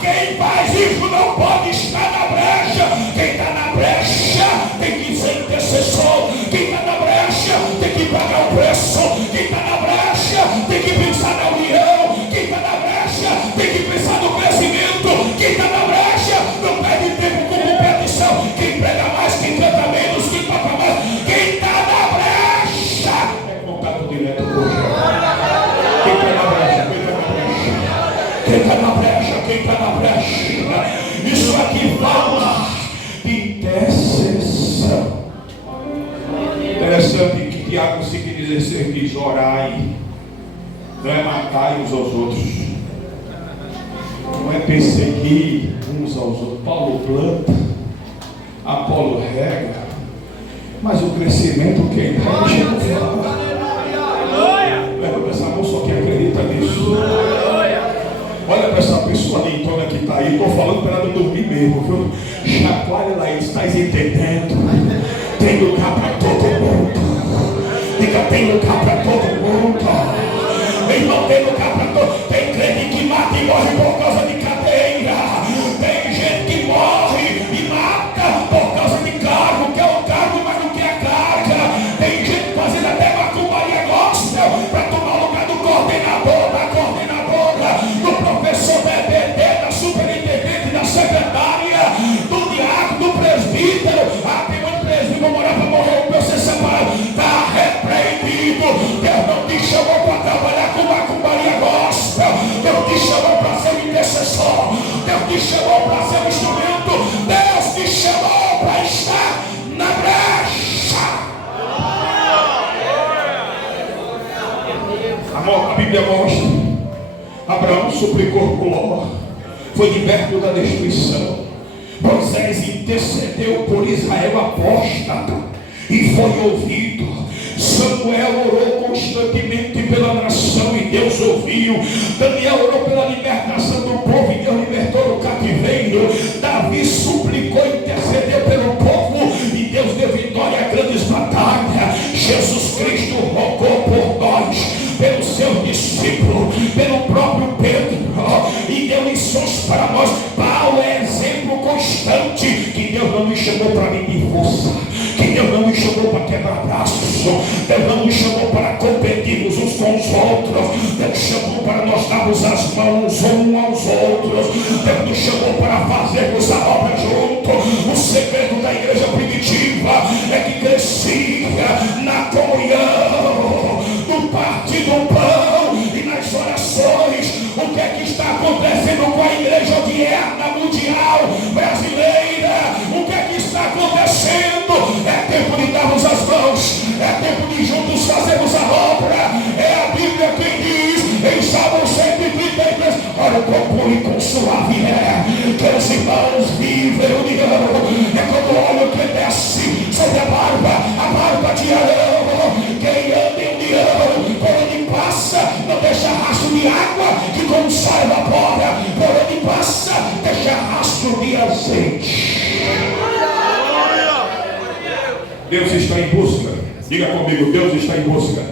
Quem faz isso não pode estar na brecha. Quem está na brecha tem que ser intercessor. Quem está na brecha tem que pagar o preço. Quem está na brecha tem que pensar na união. Quem está na brecha tem que pensar no crescimento. Quem está na brecha? Quem está na brecha? Isso aqui fala de intercessão. Interessante que Tiago 5,16 diz: orai, não é matar uns aos outros, não é perseguir uns aos outros. Paulo planta, Apolo rega, mas o crescimento quem rega chega. Leva para essa moça que acredita nisso. Olha para essa pessoa ali então que está aí. Estou falando para ela não dormir mesmo, viu? Chacoalha ela aí, estás entendendo? Tem lugar para todo mundo. Diga, tem lugar para todo mundo. Irmão, tem lugar para todo. Tem crente que mata e morre por causa de cadeira. Tem gente que morre e mata por causa de cargo. Quer o cargo, mas não quer a carga. Tem gente fazendo até macumbaria gospel para tomar o lugar do coordenador, da coordenadora, do professor da EBD, da superintendente, da secretária, do diácono, do presbítero. Tem um presbítero, vou morar para morrer, o meu ser separado. Está repreendido. Deus não te chamou para trabalhar com macumbaria gospel. Deus te chamou para ser um intercessor. Deus te chamou para ser um instrumento. Deus te chamou para estar na brecha. A Bíblia mostra: Abraão suplicou por Ló, foi liberto da destruição. Moisés intercedeu por Israel apóstata e foi ouvido. Samuel orou constantemente pela nação e Deus ouviu. Daniel orou pela libertação do povo e Deus libertou do cativeiro. Davi suplicou e intercedeu pelo povo e Deus deu vitória a grandes batalhas. Jesus Cristo rogou por nós, pelo seu discípulo, pelo próprio Pedro, e deu lições para nós. Paulo é exemplo constante que Deus não me chamou para medir força, que Deus não me chamou para quebrar braços, Deus não me chamou para competirmos uns com os outros. Deus chamou para nós darmos as mãos uns aos outros. Deus nos chamou para fazermos a obra junto. O segredo da igreja primitiva é que crescia na comunhão, no partir do pão e nas orações. O que é que está acontecendo com a igreja odierna mundial brasileira? O que é que está acontecendo? É tempo de darmos as mãos, é tempo de juntos fazermos a obra. É a Bíblia quem diz em Salmo 133: ora, procure com suave que os irmãos vivem união. É como o óleo que desce sobre a barba de Arão. Quem anda em união, por onde passa, não deixa rastro de água, que como sai evapora. Por onde passa, deixa rastro de azeite. Deus está em busca. Diga comigo: Deus está em busca.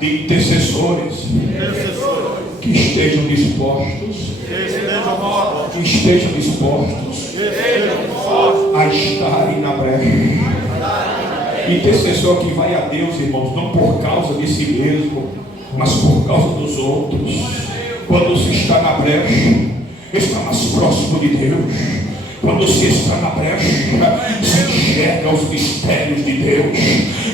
De intercessores que estejam dispostos a estarem na brecha. Intercessor que vai a Deus, irmãos, não por causa de si mesmo, mas por causa dos outros. Quando se está na brecha, está mais próximo de Deus. Quando se está na brecha, se enxerga os mistérios de Deus.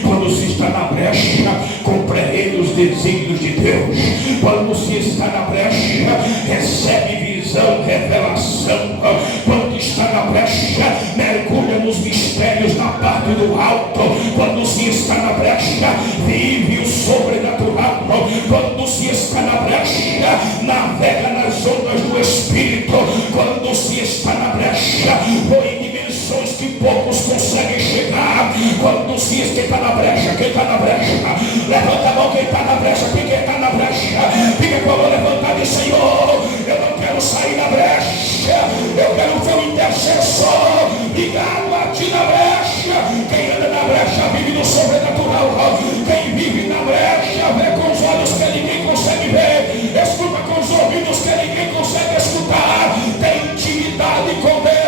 Quando se está na brecha, compreende os desígnios de Deus. Quando se está na brecha, recebe visão, revelação. Quando está na brecha, mergulha nos mistérios da parte do alto. Quando se está na brecha, vive o sobrenatural. Quando se está na brecha, navega nas ondas do Espírito. Quando se está na brecha, foi em dimensões que poucos conseguem chegar. Quando se está na brecha, quem está na brecha? Levanta a mão quem está na brecha. Quem está na brecha? Fica com a mão levantada e Senhor, eu não quero sair da brecha. Eu quero ser um intercessor ligado a ti na brecha. Quem anda na brecha vive no sobrenatural. Quem vive na brecha vê com os olhos que ninguém consegue ver, escuta com os ouvidos que ninguém consegue escutar, tem intimidade com Deus.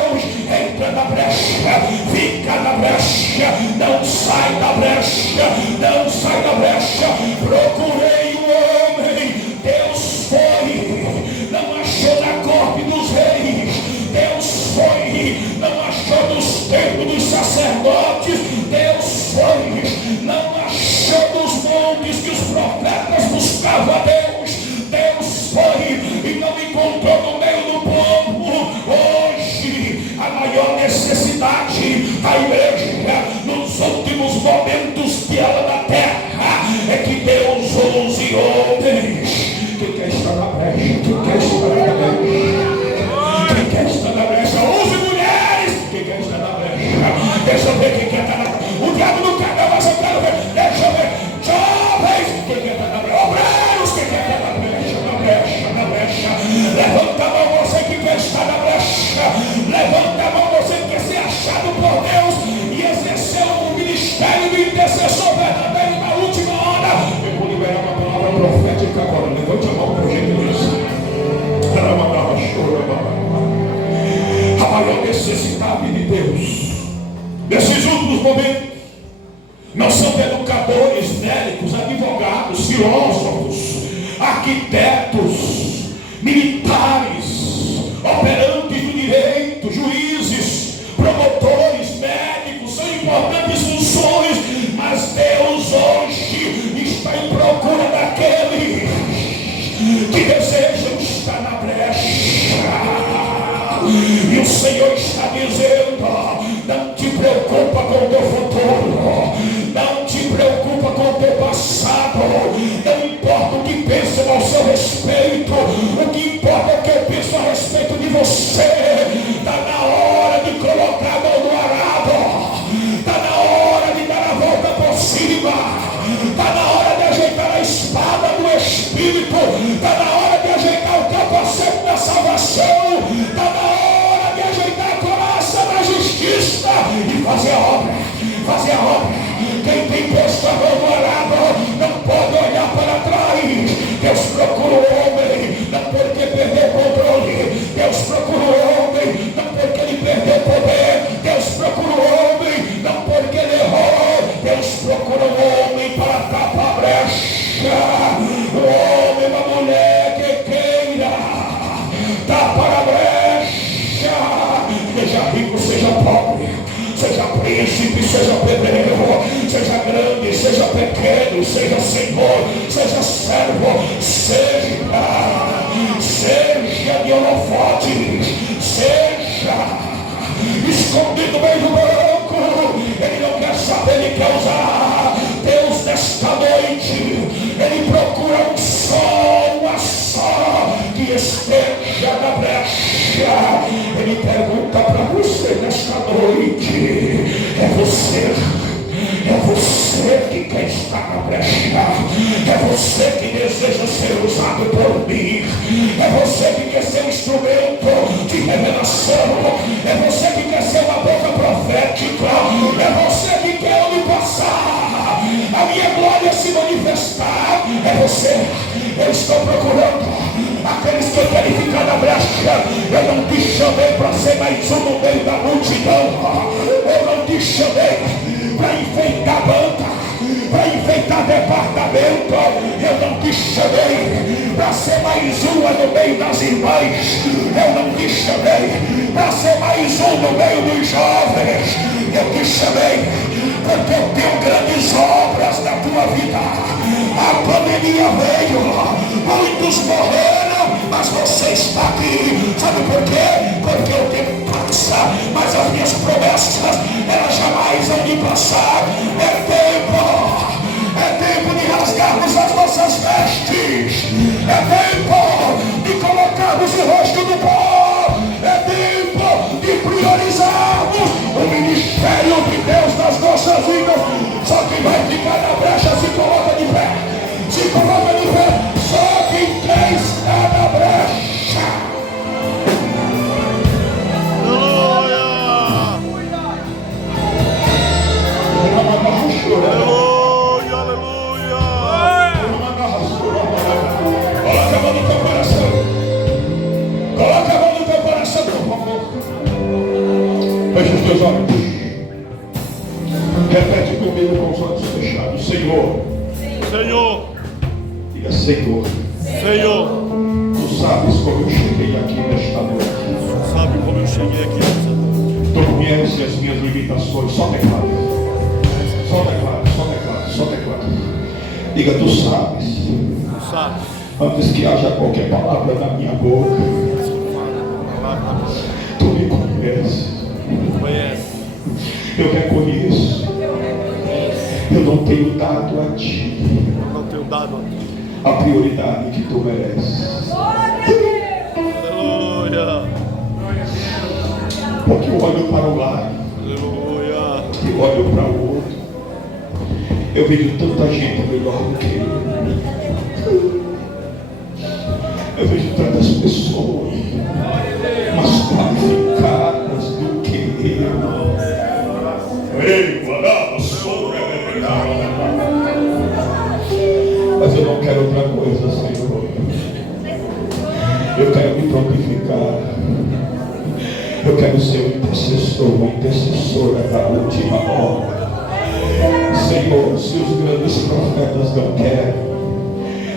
Entra na brecha, fica na brecha, não sai da brecha, não sai da brecha. Procurei um homem fica agora, levante a mão por gentileza. A maior necessidade de Deus nesses últimos momentos não são de educadores, médicos, advogados, filósofos, arquitetos, militares, operantes do direito, juízes, promotores, médicos. São importantes funções, mas Deus hoje está em procura daqueles que desejam estar na brecha. E o Senhor está dizendo: não te preocupa com o teu futuro, não te preocupa com o teu passado, não importa o que pensam ao seu respeito, o que importa é o que eu penso a respeito de você. Está na hora de colocar a mão no arado, está na hora de dar a volta por cima, está na hora de ajeitar a espada do Espírito, está na hora de ajeitar o capacete da salvação, está na hora de ajeitar a coraça da justiça e fazer a obra, fazer a obra. Quem tem posto a mão no arado não pode olhar para trás. Deus procura o homem, não porque perdeu o controle. Deus procura o homem, não porque ele perdeu o poder. Deus procura o homem, não porque ele errou. Deus procura o homem para tapar a brecha. O homem, uma mulher que queira tapar a brecha. Seja rico, seja pobre, seja príncipe, seja pedreiro, seja grande, seja pequeno, seja senhor, seja servo, seja de holofotes, seja escondido no meio do banco. Ele não quer saber, ele quer usar Deus nesta noite. Ele procura um só, uma só que esteja na brecha. Ele pergunta para você nesta noite: é você que quer estar na brecha, é você que deseja ser usado por mim, é você que quer ser um instrumento de revelação, é você que quer ser uma boca profética, é você que quer onde passar a minha glória se manifestar, é você. Eu estou procurando aqueles que querem ficar na brecha. Eu não te chamei para ser mais um no meio da multidão, eu não te chamei para enfeitar banca, para enfeitar departamento, eu não te chamei para ser mais uma no meio das irmãs, eu não te chamei para ser mais um no meio dos jovens, eu te chamei porque eu tenho grandes obras na tua vida. A pandemia veio, muitos morreram, mas você está aqui. Sabe por quê? Porque o tempo passa, mas as minhas promessas, elas jamais vão de passar. É tempo de rasgarmos as nossas vestes, é tempo de colocarmos o rosto no pó, é tempo de priorizarmos o ministério de Deus nas nossas vidas. Só quem vai ficar na brecha se coloca de pé, se coloca de pé, só quem quer estar na brecha. Aleluia, aleluia. Coloca a mão no teu coração. Coloca a mão no teu coração, por favor. Feche os teus olhos. Repete comigo com os olhos fechados. Senhor. Senhor. Diga: Senhor. Senhor. Tu sabes como eu cheguei aqui nesta noite. Tu sabe como eu cheguei aqui nesta noite. Tu conheces as minhas limitações. Só declaro. Só declaro, só declaro, só declaro. Diga: tu sabes. Tu sabes. Antes que haja qualquer palavra na minha boca, tu me conheces. Conhece. Eu reconheço. Eu não tenho dado a ti Não tenho dado a prioridade que tu mereces. aleluia. Porque eu olho para o lado, Aleluia. eu olho para o outro, eu vejo tanta gente melhor do que eu vejo tantas pessoas mais qualificadas do que eu. Mas eu não quero outra coisa, Senhor. Eu quero ser um intercessor, uma intercessora da última hora. Senhor, se os grandes profetas não querem,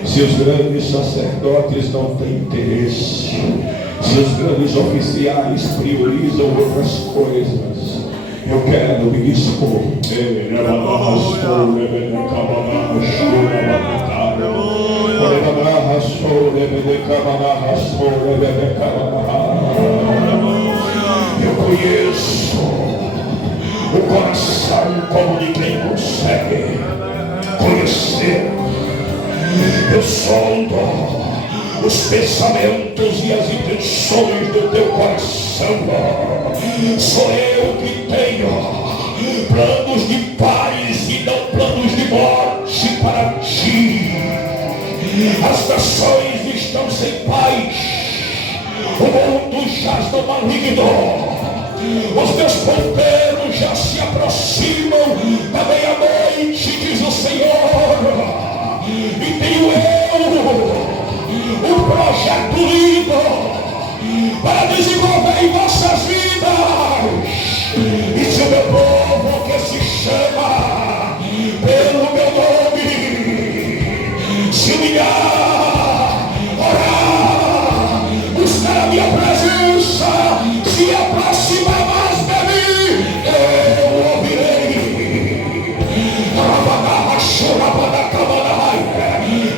se os grandes sacerdotes não têm interesse, se os grandes oficiais priorizam outras coisas, eu quero me expor. Eu conheço o coração como ninguém consegue conhecer. Eu sondo os pensamentos e as intenções do teu coração. Sou eu que tenho planos de paz e não planos de morte para ti. As nações estão sem paz, o mundo jaz no maligno. Os meus ponteiros já se aproximam da meia-noite, diz o Senhor. E tenho eu um projeto lindo para desenvolver em vossas vidas. E se o meu povo que se chama pelo meu nome se humilhar, orar, buscar a minha presença, se aproximar mais de mim, eu ouvirei.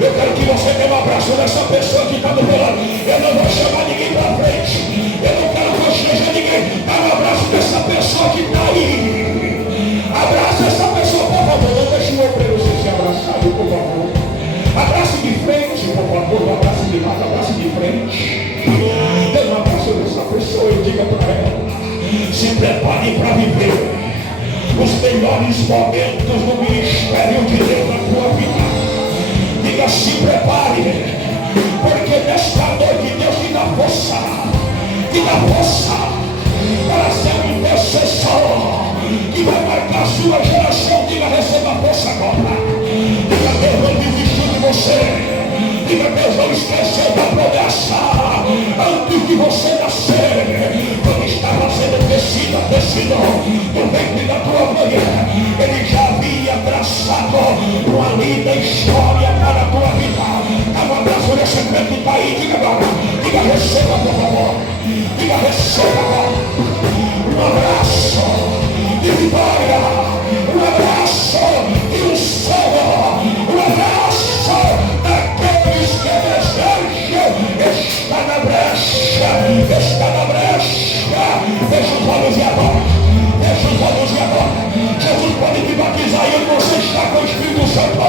Eu quero que você dê um abraço nessa pessoa que está do meu lado. Eu não vou chamar ninguém para frente, eu não quero constranger ninguém. Dá um abraço nessa pessoa que está aí. Abraça essa pessoa, por favor. Não deixe o obreiro ser abraçado, por favor. Abraço de frente, por favor. Abraço de lado, abraço de frente. Dê um abraço nessa pessoa e diga para ela: se prepare para viver os melhores momentos do ministério de Deus na tua vida. Diga: se prepare, porque nesta noite Deus te dá força, para ser um intercessor que vai marcar a sua geração. Diga: receba força agora. Diga: Deus não desistiu de você. Diga: Deus não esqueceu da promessa. Antes de você nascer, quando estava sendo tecido no ventre da tua mãe, Ele já havia traçado uma linda história para a tua vida. Dá um abraço nesse crente que está aí. Diga agora. Diga: receba, por favor. Diga: receba agora. Um abraço de vitória, um abraço de um sonho, um abraço daqueles que desejam. Está na brecha, está na brecha. Fecha os olhos e agora, fecha os olhos e agora. Jesus pode te batizar e você está com o Espírito Santo.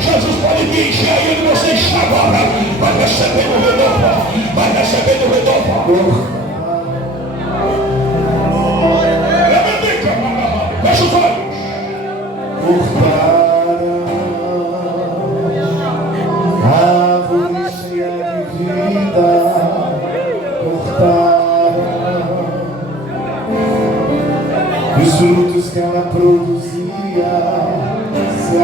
Jesus pode te encher e você está agora. Vai receber o renovo, vai receber o renovo. Fecha os olhos. Árvore cheia de vida, cortaram os frutos que ela produzia. Se